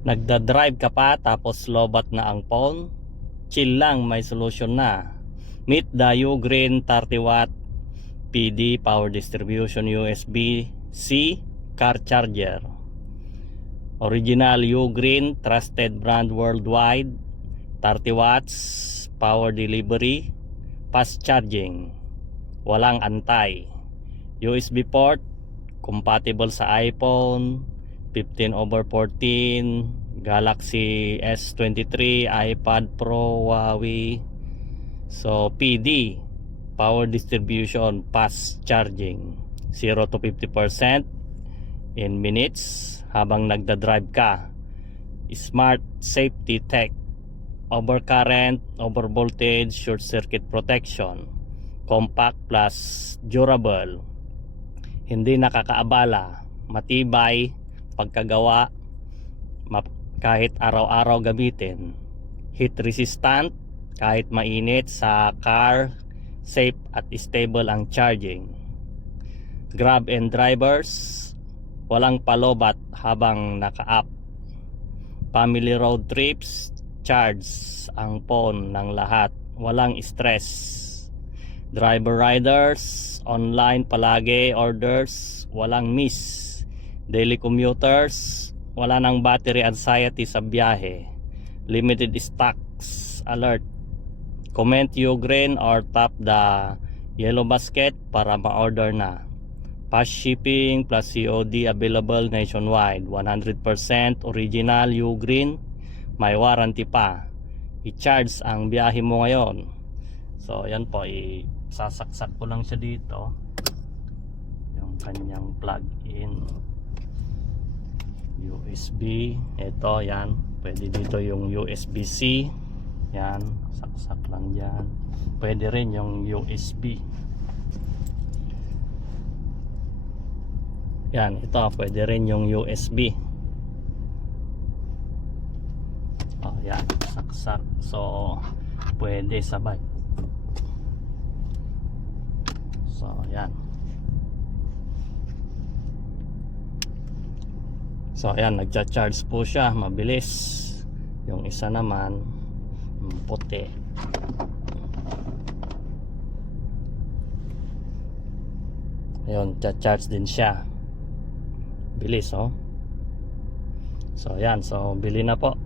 Nagda-drive ka pa tapos lobat na ang phone? Chill lang, may solution na. Meet the Ugreen 30W PD power distribution USB-C car charger. Original Ugreen, trusted brand worldwide. 30 watts power delivery, fast charging, walang antay. USB port, compatible sa iPhone 15/14, Galaxy S23, iPad Pro, Huawei. So PD, power distribution, fast charging, 0 to 50% in minutes habang nagda-drive ka. Smart safety tech, overcurrent, overvoltage, short circuit protection, compact plus durable, hindi nakakaabala, matibay pagkagawa, kahit araw-araw gamitin, heat resistant kahit mainit sa car, safe at stable ang charging. Grab and drivers, walang palobat habang naka-up. Family road trips, charge ang phone ng lahat, walang stress. Driver riders, online palagi, orders, walang miss. Daily commuters, wala nang battery anxiety sa biyahe. Limited stocks alert. Comment Ugreen or tap the yellow basket para ma-order na. Fast shipping plus COD available nationwide. 100% original Ugreen, may warranty pa. I-charge ang biyahe mo ngayon. So yan po, isasaksak ko lang siya dito, yung kanyang plug-in USB. Ito, yan, pwede dito yung USB-C, yan, saksak lang dyan. Pwede rin yung USB, yan, ito pwede rin yung USB. Oh, yan, saksak. So pwede sabay. So yan. So ayan, nagcha-charge po siya, mabilis. Yung isa naman puti. Ayun, cha-charge din siya. Bilis, oh. So ayan, so bili na po.